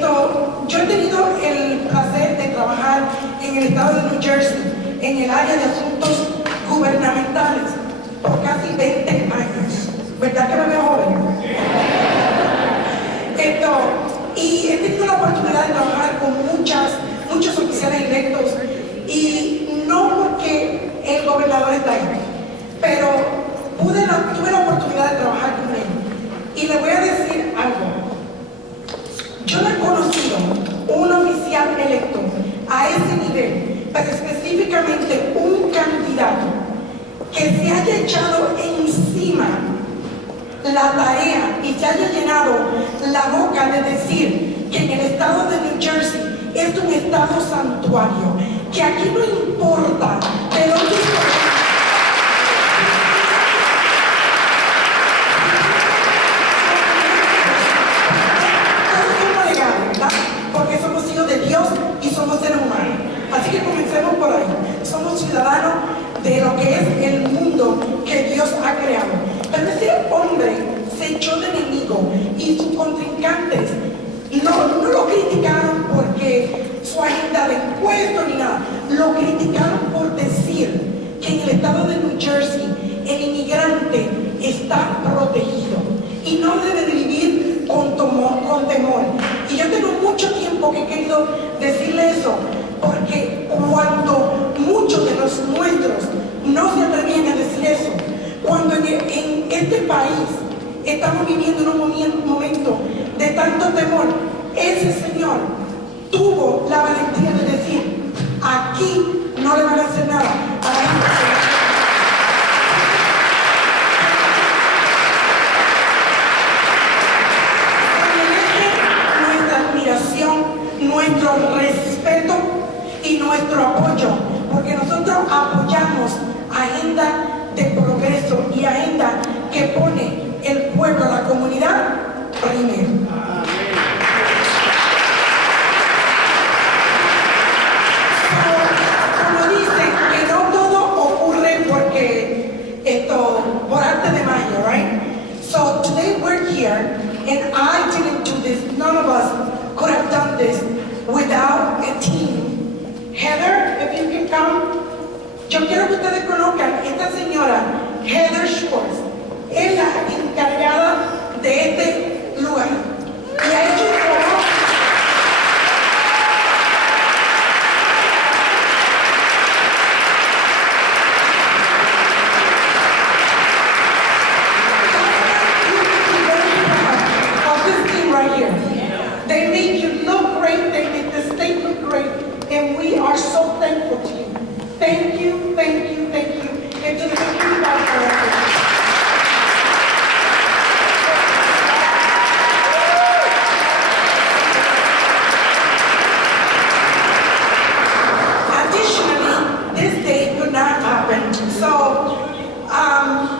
Yo he tenido el placer de trabajar en el estado de New Jersey, en el área de asuntos gubernamentales, por casi 20 años. ¿Verdad que me veo joven? Y he tenido la oportunidad de trabajar con muchos oficiales electos, y no porque el gobernador está ahí, pero tuve la oportunidad de trabajar con él. Y le voy a decir algo. Yo no he conocido un oficial electo a ese nivel, pero específicamente un candidato que se haya echado encima la tarea y se haya llenado la boca de decir que en el estado de New Jersey es un estado santuario, que aquí no importa de dónde porque somos hijos de Dios y somos seres humanos. Así que comencemos por ahí. Somos ciudadanos de lo que es el mundo que Dios ha creado. Pero ese hombre se echó de enemigo, y sus contrincantes no lo criticaron porque su agenda de impuestos ni nada. Lo criticaron por decir que en el estado de New Jersey el inmigrante está protegido y no debe de vivir con temor. Y yo tengo mucho tiempo que he querido decirle eso, porque cuando muchos de los nuestros no se atrevían a decir eso, cuando en este país estamos viviendo un momento de tanto temor, ese señor tuvo la valentía de decir: aquí no le van a hacer nada a la gente. Nuestro respeto y nuestro apoyo, porque nosotros apoyamos agenda de progreso y agenda que pone el pueblo, la comunidad primero. Como dicen, que no todo ocurre porque por arte de magia, right? So today we're here, and I didn't do this. None of us could have done this without a team. Heather, if you can come. Yo quiero que ustedes conozcan esta señora, Heather Schwartz. Es la encargada de este lugar. Y ha hecho un trabajo. Of this team right here. They make you look great, they make the state look great, and we are so thankful to you. Thank you, thank you, thank you. And to the McGreevey family. Additionally, this day could not happen. So,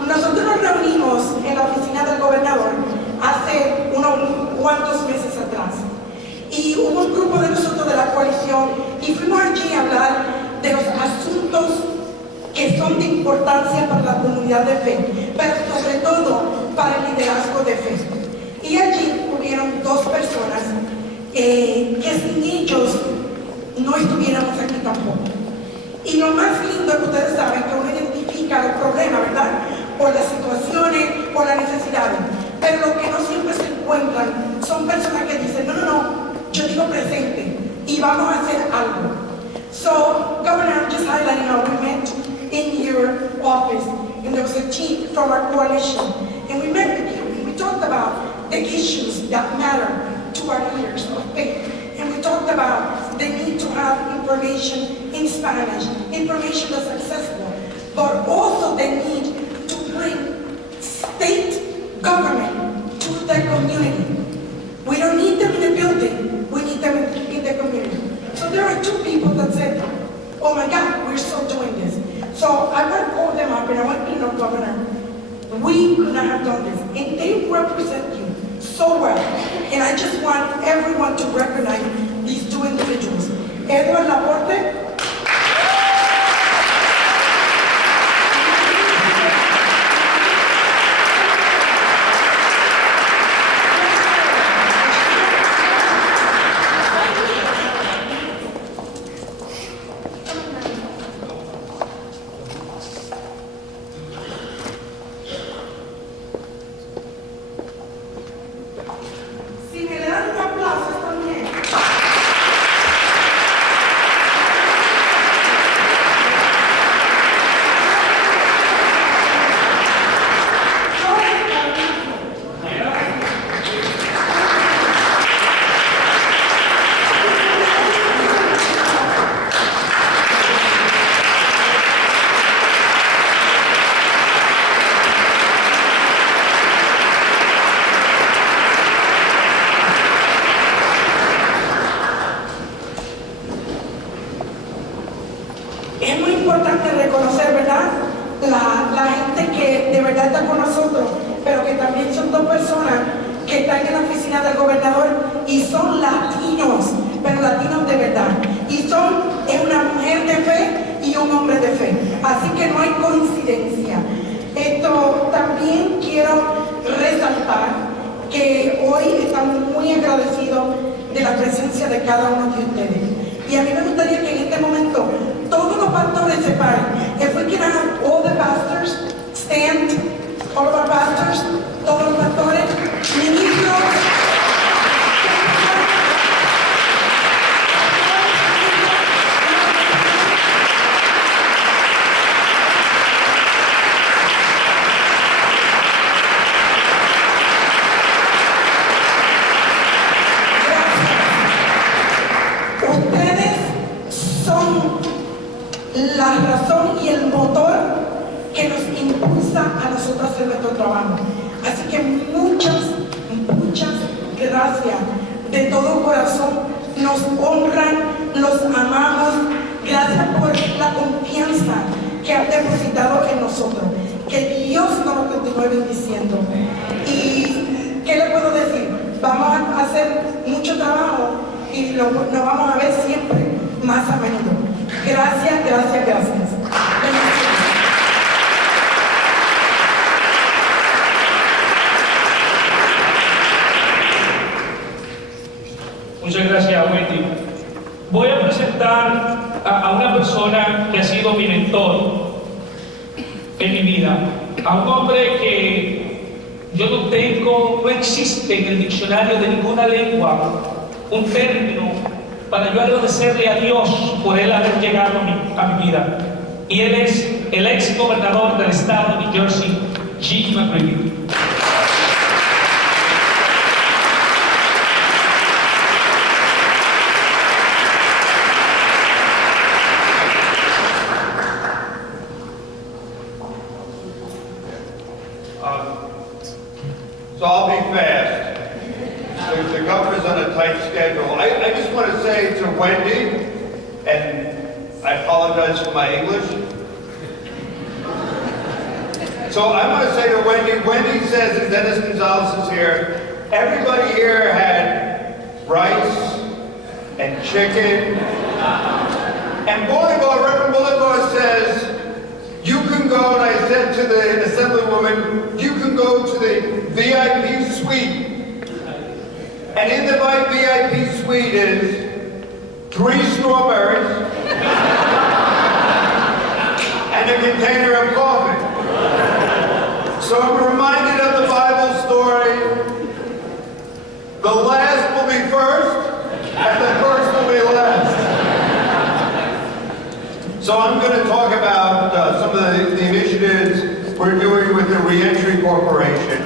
nosotros nos reunimos en la oficina del gobernador hace unos cuantos meses atrás, y hubo un grupo de nosotros de la coalición y fuimos allí a hablar de los asuntos que son de importancia para la comunidad de fe, pero sobre todo para el liderazgo de fe. Y allí hubieron dos personas que sin ellos no estuviéramos aquí tampoco. Y lo más lindo es que ustedes saben que uno identifica los problemas, ¿verdad? Por las situaciones, por las necesidades. Pero lo que no siempre se encuentran son personas que dicen: no, yo digo presente y vamos a hacer algo. So, Governor, just highlighting how we met in your office, and there was a team from our coalition, and we met with you, and we talked about the issues that matter to our leaders of faith, and we talked about the need to have information in Spanish, information that's accessible, but also the need to bring state government to the community. We don't need them in the building, we need them in the community. So there are two people that said, oh my God, we're still doing this. So I want to call them up, and I want you to know, Governor, we could not have done this. And they represent you so well. And I just want everyone to recognize these two individuals. Edward Laporte. y son latinos, pero latinos de verdad. Y son una mujer de fe y un hombre de fe. Así que no hay coincidencia. También quiero resaltar que hoy estamos muy agradecidos de la presencia de cada uno de ustedes. Y a mí me gustaría que en este momento todos los pastores se paren. If we can have all the pastors stand, all of our pastors, todos los pastores, ministros. La razón y el motor que nos impulsa a nosotros hacer nuestro trabajo. Así que muchas gracias de todo corazón. Nos honran, los amamos. Gracias por la confianza que han depositado en nosotros. Que Dios nos lo continúe bendiciendo. Y ¿qué le puedo decir? Vamos a hacer mucho trabajo y nos vamos a ver siempre más a menudo. Gracias. Muchas gracias, Wendy. Voy a presentar a una persona que ha sido mi mentor en mi vida, a un hombre que no existe en el diccionario de ninguna lengua un término para yo agradecerle a Dios por él haber llegado a mi vida. Y él es el ex gobernador del estado de New Jersey, McGreevey. So I'll be fast. The governor's on a tight schedule. I just want to say to Wendy, and I apologize for my English. So I want to say to Wendy says, and Dennis Gonzalez is here, everybody here had rice and chicken. And Reverend Bolivar says, you can go, and I said to the assemblywoman, you can go to the VIP suite. And in the VIP suite is 3 strawberries and a container of coffee. So I'm reminded of the Bible story. The last will be first, and the first will be last. So I'm going to talk about some of the initiatives we're doing with the Reentry Corporation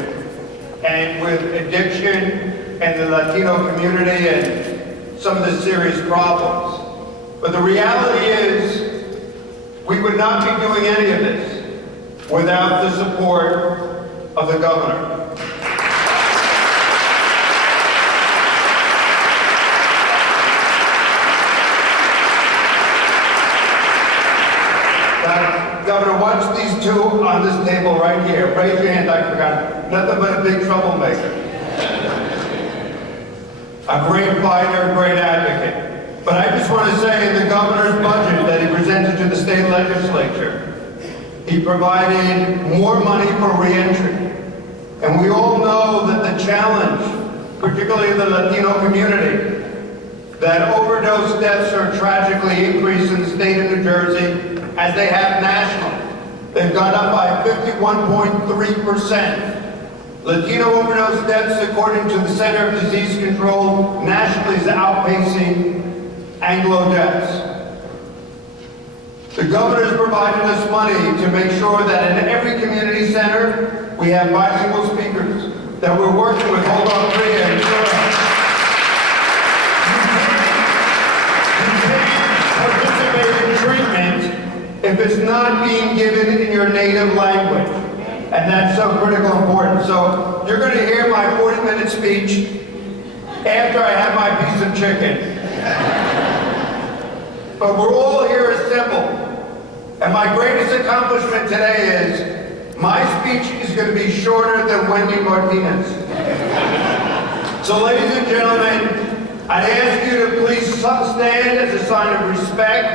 and with addiction and the Latino community and some of the serious problems. But the reality is, we would not be doing any of this without the support of the governor. Governor, watch these two on this table right here. Raise your hand, I forgot. Nothing but a big troublemaker. A great fighter, a great advocate. But I just want to say, in the governor's budget that he presented to the state legislature, he provided more money for reentry. And we all know that the challenge, particularly in the Latino community, that overdose deaths are tragically increased in the state of New Jersey, as they have nationally. They've gone up by 51.3%. Latino overdose deaths, according to the Center of Disease Control, nationally is outpacing Anglo deaths. The governor's provided us money to make sure that in every community center, we have bilingual speakers, that we're working with Hold On Korea and Europe. Treatment if it's not being given in your native language. And that's so critical important. So you're going to hear my 40-minute speech after I have my piece of chicken. But we're all here assembled. And my greatest accomplishment today is my speech is going to be shorter than Wendy Martinez. So ladies and gentlemen, I'd ask you to please stand as a sign of respect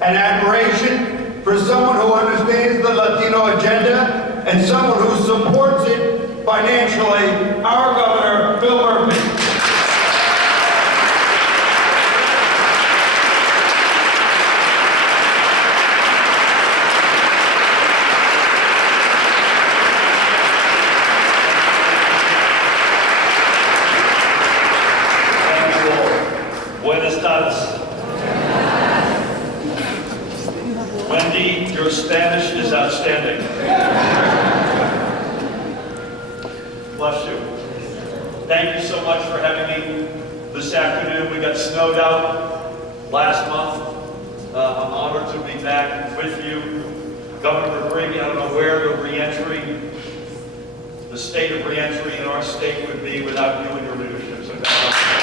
and admiration for someone who understands the Latino agenda and someone who supports it financially, our Governor, Phil Murphy. Buenas tardes. Wendy, your Spanish is outstanding. Bless you. Thank you so much for having me this afternoon. We got snowed out last month. I'm honored to be back with you. Governor McGreevey, I don't know where the state of re-entry in our state would be without you and your leadership. So God bless you.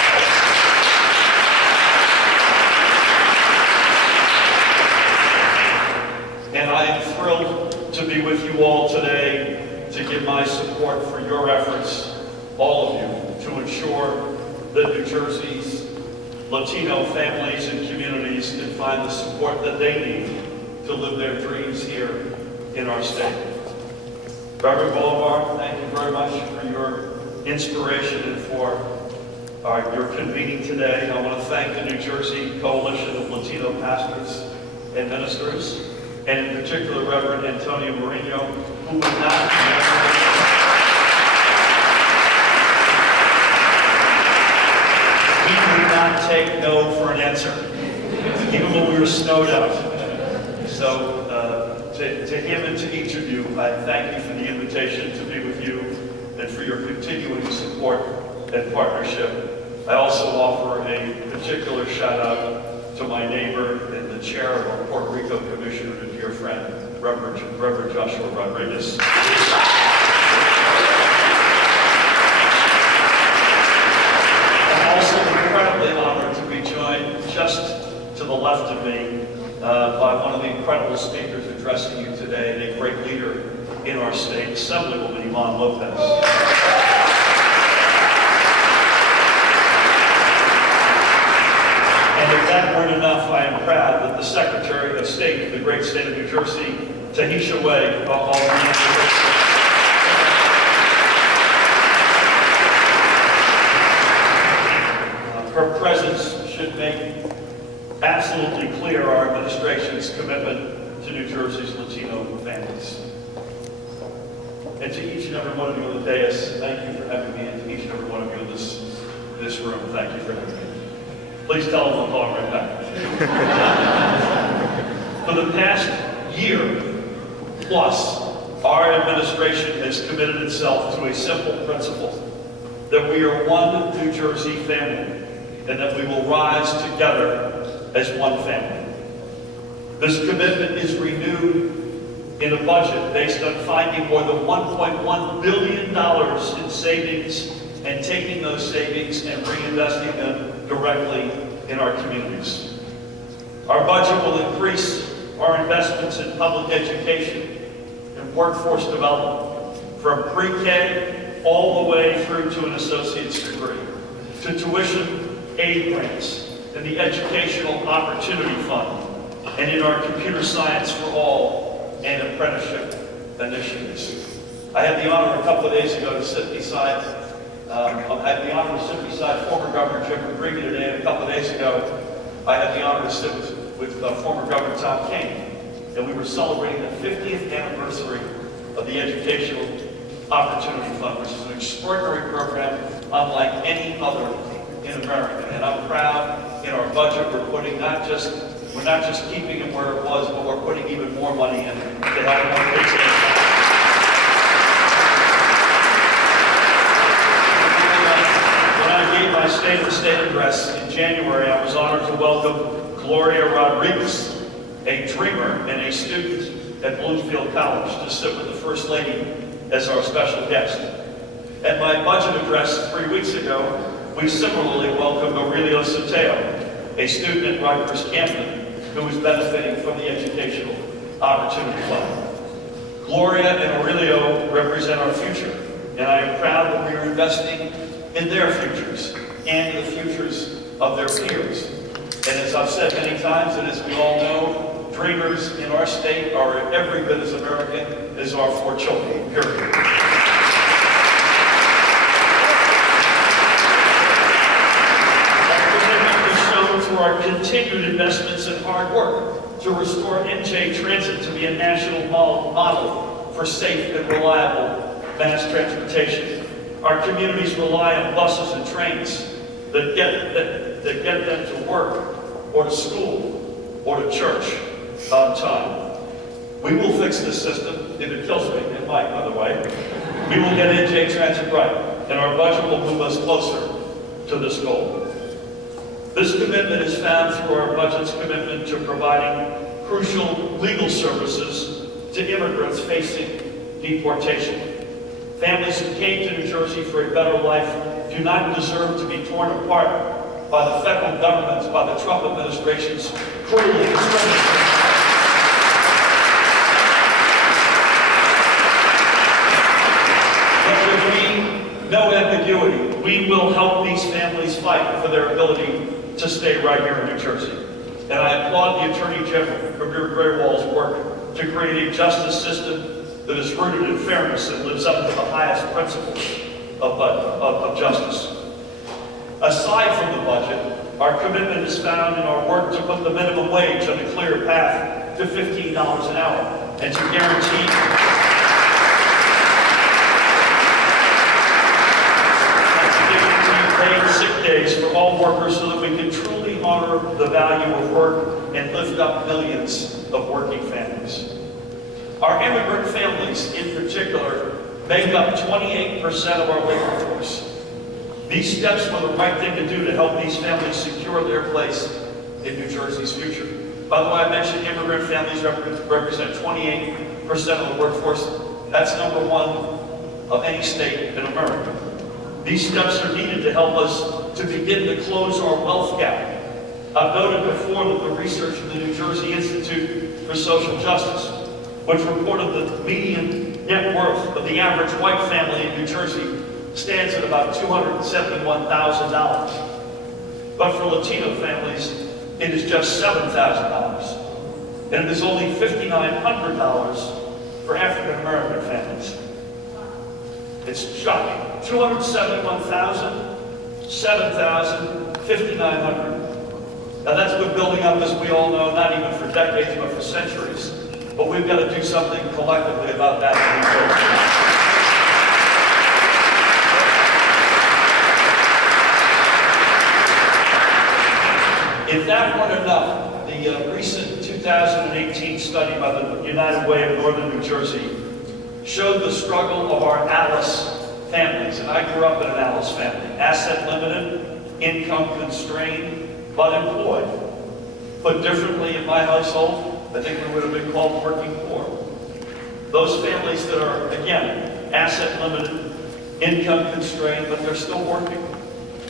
And I am thrilled to be with you all today to give my support for your efforts, all of you, to ensure that New Jersey's Latino families and communities can find the support that they need to live their dreams here in our state. Reverend Bolivar, thank you very much for your inspiration and for your convening today. I want to thank the New Jersey Coalition of Latino Pastors and Ministers, and in particular Reverend Antonio Mourinho, who would not take no for an answer, even when we were snowed out. So to him and to each of you, I thank you for the invitation to be with you and for your continuing support and partnership. I also offer a particular shout out to my neighbor and the chair of our Puerto Rico Commission, and a dear friend, Reverend Joshua Rodriguez. I'm also incredibly honored to be joined just to the left of me by one of the incredible speakers addressing you today, and a great leader in our state, Assemblywoman Iman Lopez. And if that weren't enough, I am proud that the Secretary of State of the great state of New Jersey, Tahisha Way, her presence should make absolutely clear our administration's commitment to New Jersey's Latino families. And to each and every one of you on the dais, thank you for having me, and to each and every one of you in this room, thank you for having me. Please tell them I'll call right back. For the past year plus, our administration has committed itself to a simple principle, that we are one New Jersey family, and that we will rise together as one family. This commitment is renewed in a budget based on finding more than $1.1 billion in savings and taking those savings and reinvesting them directly in our communities. Our budget will increase our investments in public education and workforce development, from pre-K all the way through to an associate's degree, to tuition aid grants and the Educational Opportunity Fund, and in our Computer Science for All and apprenticeship initiatives. I had the honor a couple of days ago to sit beside former Governor Jim McGreevey today, and a couple of days ago, I had the honor to sit with former Governor Tom King, and we were celebrating the 50th anniversary of the Educational Opportunity Fund, which is an extraordinary program unlike any other in America. And I'm proud in our budget we're not just keeping it where it was, but we're putting even more money in to help more kids. My State of the State address in January, I was honored to welcome Gloria Rodriguez, a dreamer and a student at Bloomfield College, to sit with the First Lady as our special guest. At my budget address 3 weeks ago, we similarly welcomed Aurelio Centeo, a student at Rutgers Camden, who is benefiting from the Educational Opportunity Fund. Gloria and Aurelio represent our future, and I am proud that we are investing in their futures and the futures of their peers. And as I've said many times, and as we all know, dreamers in our state are every bit as American as our 4 children, period. Through our continued investments and hard work to restore NJ Transit to be a national model for safe and reliable mass transportation. Our communities rely on buses and trains that get them to work or to school or to church on time. We will fix this system, if it kills me, it might, by the way. We will get NJ Transit right, and our budget will move us closer to this goal. This commitment is found through our budget's commitment to providing crucial legal services to immigrants facing deportation. Families who came to New Jersey for a better life do not deserve to be torn apart by the federal government, by the Trump administration's cruelly discriminatory. But there will be no ambiguity. We will help these families fight for their ability to stay right here in New Jersey. And I applaud the Attorney General, McGreevey's work to create a justice system that is rooted in fairness and lives up to the highest principles of justice. Aside from the budget, our commitment is found in our work to put the minimum wage on a clear path to $15 an hour and to guarantee paid sick days for all workers so that we can truly honor the value of work and lift up millions of working families. Our immigrant families, in particular, make up 28% of our labor force. These steps were the right thing to do to help these families secure their place in New Jersey's future. By the way, I mentioned immigrant families represent 28% of the workforce. That's number 1 of any state in America. These steps are needed to help us to begin to close our wealth gap. I've noted before that the research of the New Jersey Institute for Social Justice, which reported that the median net worth of the average white family in New Jersey stands at about $271,000. But for Latino families, it is just $7,000. And it is only $5,900 for African American families. It's shocking. 271,000, 7,000, 5,900. Now that's been building up, as we all know, not even for decades, but for centuries. But we've got to do something collectively about that. If that weren't enough, the recent 2018 study by the United Way of Northern New Jersey showed the struggle of our Alice families, and I grew up in an Alice family. Asset limited, income constrained, but employed. Put differently, in my household, I think we would have been called working poor. Those families that are, again, asset limited, income constrained, but they're still working.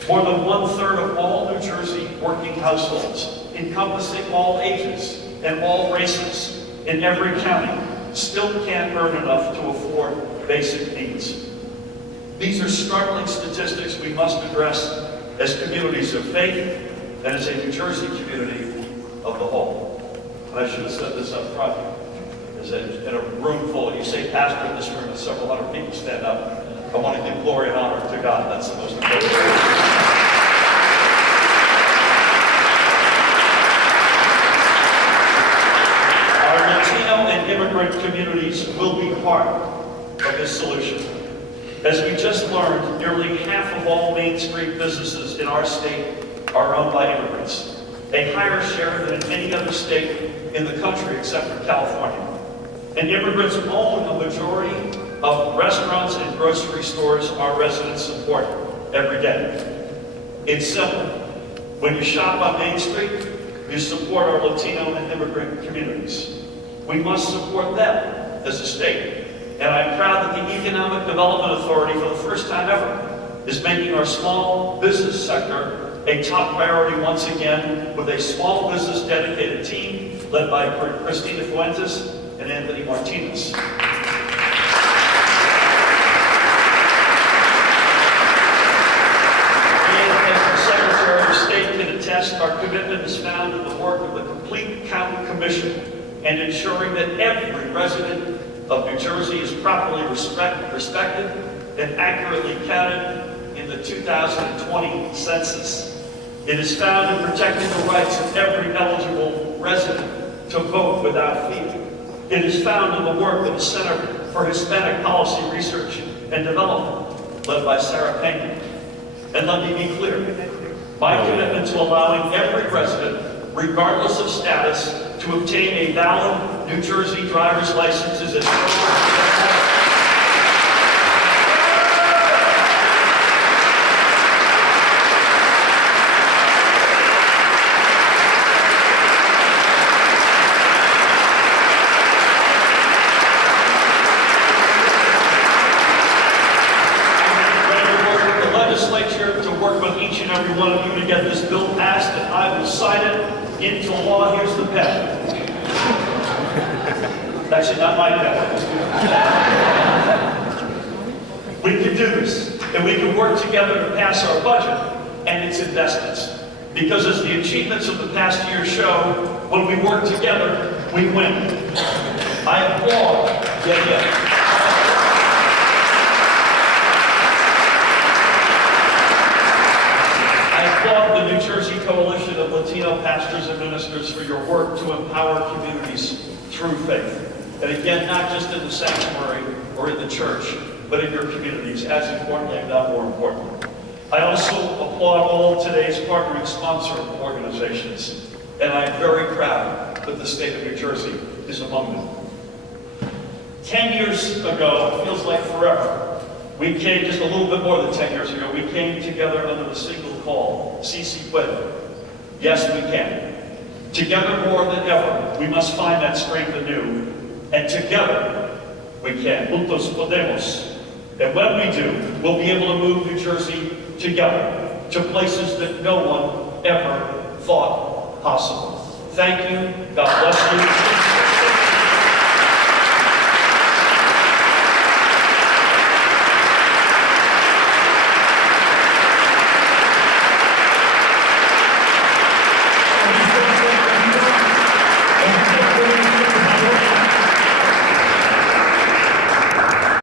More than 1/3 of all New Jersey working households, encompassing all ages and all races in every county, still can't earn enough to afford basic needs. These are struggling statistics we must address as communities of faith and as a New Jersey community of the whole. And I should have said this up front. In a room full, you say pastor in this room, and several hundred people stand up. I want to give glory and honor to God. That's the most important thing. Immigrant communities will be part of this solution. As we just learned, nearly half of all Main Street businesses in our state are owned by immigrants, a higher share than in any other state in the country except for California. And immigrants own a majority of restaurants and grocery stores our residents support every day. It's simple. When you shop on Main Street, you support our Latino and immigrant communities. We must support them as a state. And I'm proud that the Economic Development Authority, for the first time ever, is making our small business sector a top priority once again with a small business dedicated team led by Christina Fuentes and Anthony Martinez. our commitment is found in the work of the complete County Commission and ensuring that every resident of New Jersey is properly respected and accurately counted in the 2020 census. It is found in protecting the rights of every eligible resident to vote without fear. It is found in the work of the Center for Hispanic Policy Research and Development, led by Sarah Payne. And let me be clear, my commitment to allowing every resident, regardless of status, to obtain a valid New Jersey driver's license is as every one of you to get this bill passed, and I will sign it into law. Here's the pen. Actually, not my pen. We can do this, and we can work together to pass our budget and its investments. Because as the achievements of the past year show, when we work together, we win. I applaud. The New Jersey Coalition of Latino Pastors and Ministers for your work to empower communities through faith. And again, not just in the sanctuary or in the church, but in your communities, as importantly, if not more importantly. I also applaud all of today's partnering sponsor organizations, and I'm very proud that the state of New Jersey is among them. 10 years ago, it feels like forever, we came, just a little bit more than 10 years ago, we came together under the single call, Si se puede. Yes, we can. Together more than ever, we must find that strength anew. And together, we can. Juntos podemos. And when we do, we'll be able to move New Jersey together to places that no one ever thought possible. Thank you. God bless you.